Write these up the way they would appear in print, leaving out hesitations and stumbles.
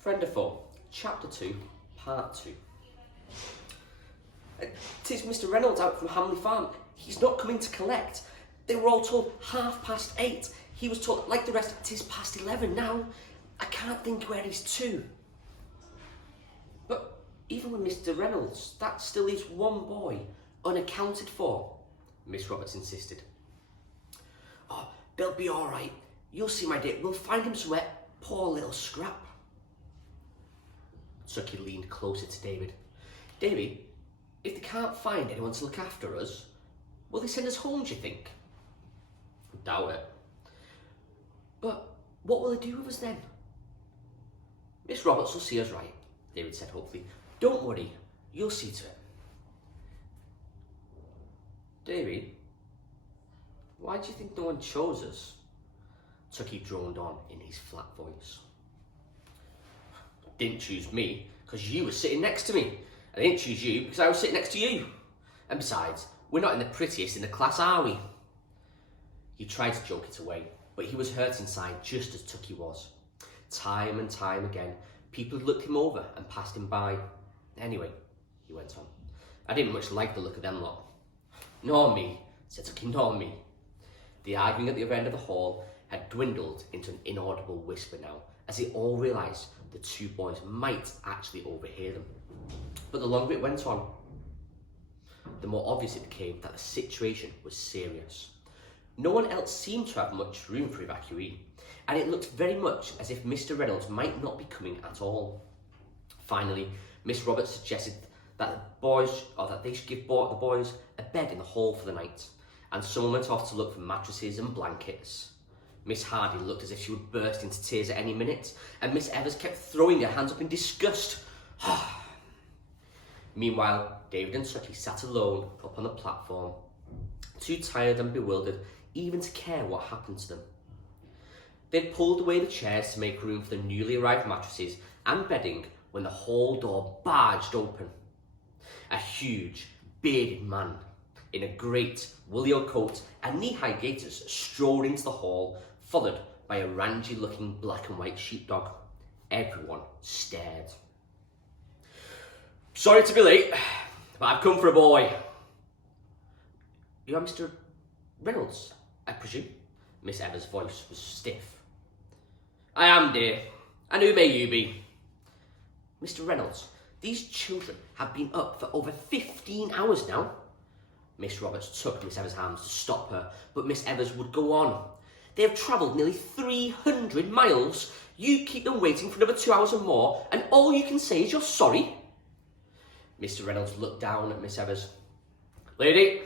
Friend of Foe, Chapter 2, Part 2. "'Tis Mr. Reynolds out from Hamley Farm. He's not coming to collect. They were all told 8:30. He was told, like the rest, 'tis past 11 now. I can't think where he's to." "But even with Mr. Reynolds, that still leaves one boy unaccounted for," Miss Roberts insisted. "Oh, they'll be all right. You'll see, my dear. We'll find him somewhere. Poor little scrap." Tucky leaned closer to David. "Davy, if they can't find anyone to look after us, will they send us home, do you think?" "Doubt it." "But what will they do with us then?" "Miss Roberts will see us right," David said hopefully. "Don't worry, you'll see to it." "Davy, why do you think no one chose us?" Tucky droned on in his flat voice. "Didn't choose me because you were sitting next to me. I didn't choose you because I was sitting next to you. And besides, we're not in the prettiest in the class, are we?" He tried to joke it away, but he was hurt inside just as Tucky was. Time and time again, people had looked him over and passed him by. "Anyway," he went on, "I didn't much like the look of them lot." "Nor me," said Tucky, "nor me." The arguing at the other end of the hall had dwindled into an inaudible whisper now, as they all realised the two boys might actually overhear them. But the longer it went on, the more obvious it became that the situation was serious. No one else seemed to have much room for evacuee, and it looked very much as if Mr. Reynolds might not be coming at all. Finally, Miss Roberts suggested that they should give the boys a bed in the hall for the night, and someone went off to look for mattresses and blankets. Miss Hardy looked as if she would burst into tears at any minute, and Miss Evers kept throwing her hands up in disgust. Meanwhile, David and Tucky sat alone up on the platform, too tired and bewildered even to care what happened to them. They'd pulled away the chairs to make room for the newly arrived mattresses and bedding when the hall door barged open. A huge, bearded man in a great woolly coat and knee-high gaiters strode into the hall, followed by a rangy-looking black and white sheepdog. Everyone stared. "Sorry to be late, but I've come for a boy." "You are Mr. Reynolds, I presume?" Miss Evers' voice was stiff. "I am, dear. And who may you be?" "Mr. Reynolds, these children have been up for over 15 hours now." Miss Roberts took Miss Evers' hands to stop her, but Miss Evers would go on. "They have travelled nearly 300 miles. You keep them waiting for another 2 hours or more, and all you can say is you're sorry?" Mr. Reynolds looked down at Miss Evers. "Lady,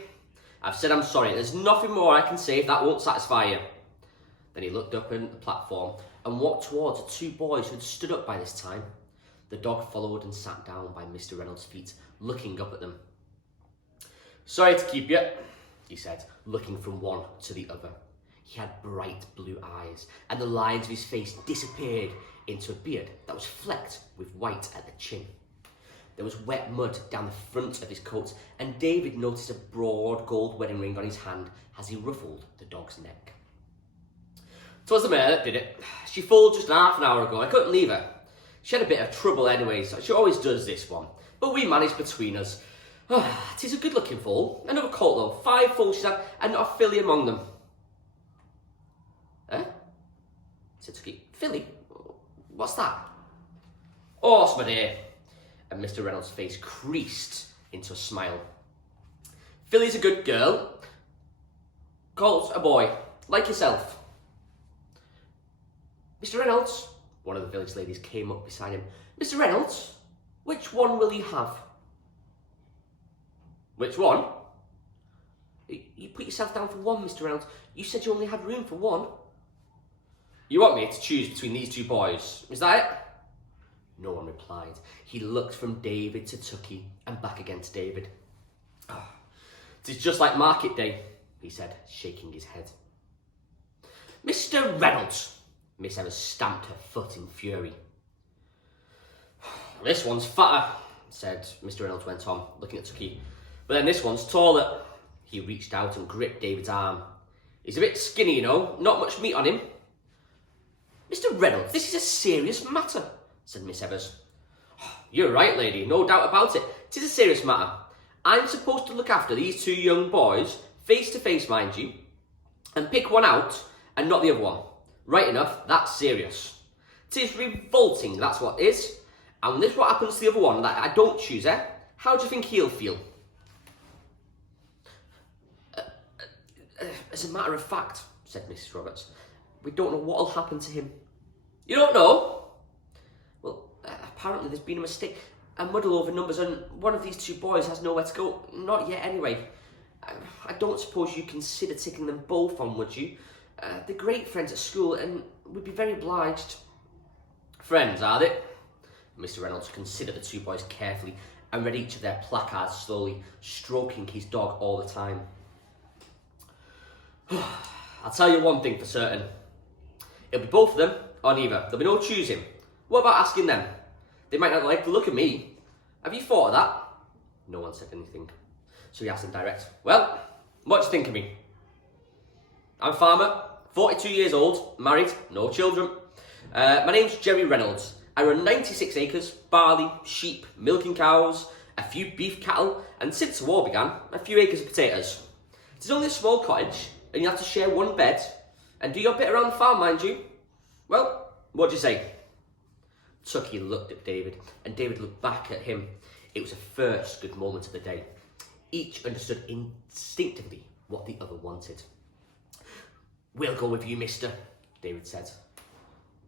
I've said I'm sorry. There's nothing more I can say if that won't satisfy you." Then he looked up at the platform and walked towards the two boys who had stood up by this time. The dog followed and sat down by Mr. Reynolds' feet, looking up at them. "Sorry to keep you," he said, looking from one to the other. He had bright blue eyes, and the lines of his face disappeared into a beard that was flecked with white at the chin. There was wet mud down the front of his coat, and David noticed a broad gold wedding ring on his hand as he ruffled the dog's neck. "'Twas the mare that did it. She foaled just half an hour ago. I couldn't leave her. She had a bit of trouble anyway, so she always does this one. But we managed between us. 'Tis a good-looking foal. Another colt, though. 5 foals she's had, and not a filly among them." "Eh?" said Tucky. "Filly? What's that?" "Horse, my dear." And Mr. Reynolds' face creased into a smile. "Filly's a good girl. Colt's a boy, like yourself." "Mr. Reynolds," one of the village ladies came up beside him. "Mr. Reynolds, which one will you have?" "Which one?" You put yourself down for one, Mr. Reynolds. You said you only had room for one." "You want me to choose between these two boys, is that it?" No one replied. He looked from David to Tucky and back again to David. "'Tis just like market day," he said, shaking his head. "Mr. Reynolds!" Miss Evers stamped her foot in fury. "This one's fatter," said Mr. Reynolds went on, looking at Tucky. "But then this one's taller." He reached out and gripped David's arm. "He's a bit skinny, you know, not much meat on him." "Mr. Reynolds, this is a serious matter," said Miss Evers. You're right, lady, no doubt about it. 'Tis a serious matter. I'm supposed to look after these two young boys, face to face, mind you, and pick one out and not the other one. Right enough, that's serious. 'Tis revolting, that's what is. And when this what happens to the other one that I don't choose, how do you think he'll feel? As a matter of fact, said Mrs. Roberts, we don't know what'll happen to him. You don't know? Well, apparently there's been a mistake, a muddle over numbers, and one of these two boys has nowhere to go. Not yet, anyway. I don't suppose you'd consider taking them both on, would you? They're great friends at school, and we'd be very obliged. Friends, are they? Mr. Reynolds considered the two boys carefully and read each of their placards slowly, stroking his dog all the time. I'll tell you one thing for certain. It'll be both of them, or neither. There'll be no choosing. What about asking them? They might not like the look of me. Have you thought of that? No one said anything. So he asked them direct. Well, what do you think of me? I'm a farmer, 42 years old, married, no children. My name's Jerry Reynolds. I run 96 acres, barley, sheep, milking cows, a few beef cattle, and since the war began, a few acres of potatoes. It is only a small cottage, and you have to share one bed, and do your bit around the farm, mind you. Well, what do you say? Tucky looked at David, and David looked back at him. It was the first good moment of the day. Each understood instinctively what the other wanted. We'll go with you, mister, David said.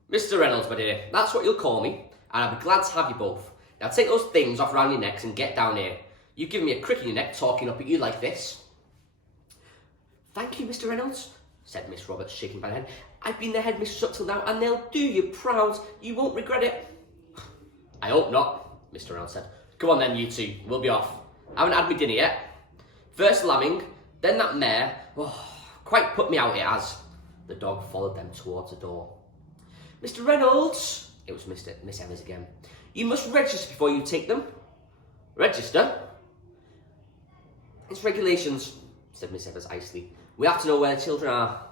Mr. Reynolds, my dear, that's what you'll call me, and I'll be glad to have you both. Now take those things off around your necks and get down here. You've given me a crick in your neck talking up at you like this. Thank you, Mr. Reynolds, said Miss Roberts, shaking by the head. I've been the headmistress up till now, and they'll do you proud. You won't regret it. I hope not, Mr. Reynolds said. Come on then, you two, we'll be off. I haven't had my dinner yet. First lambing, then that mare. Oh, quite put me out it has. The dog followed them towards the door. Mr. Reynolds, it was Miss Evers again. You must register before you take them. Register? It's regulations, said Miss Evers icily. We have to know where the children are.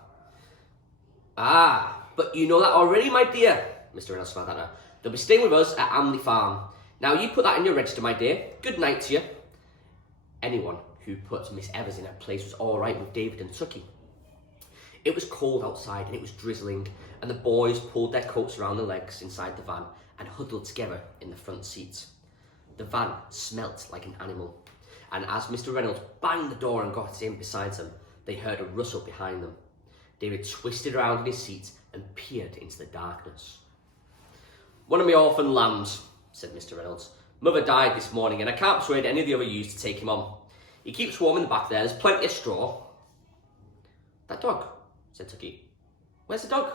Ah, but you know that already, my dear, Mr. Reynolds smiled at her. They'll be staying with us at Amley Farm. Now you put that in your register, my dear. Good night to you. Anyone who put Miss Evers in her place was all right with David and Tucky. It was cold outside and it was drizzling, and the boys pulled their coats around their legs inside the van and huddled together in the front seats. The van smelt like an animal, and as Mr. Reynolds banged the door and got in beside them, they heard a rustle behind them. David twisted around in his seat and peered into the darkness. One of my orphan lambs, said Mr. Reynolds. Mother died this morning and I can't persuade any of the other ewes to take him on. He keeps warm in the back there, there's plenty of straw. That dog, said Tucky. Where's the dog?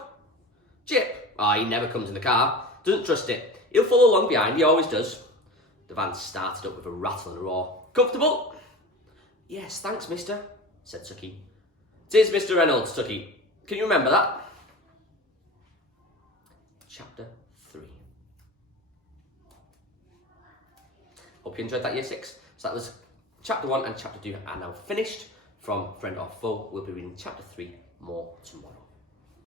Jip. He never comes in the car. Doesn't trust it. He'll follow along behind, he always does. The van started up with a rattle and a roar. Comfortable? Yes, thanks, mister, said Tucky. Tis Mr. Reynolds, Tucky. Can you remember that? Chapter 3. Hope you enjoyed that year 6. So that was chapter 1 and chapter 2 are now finished. From Friend or Foe, we'll be reading chapter 3 more tomorrow.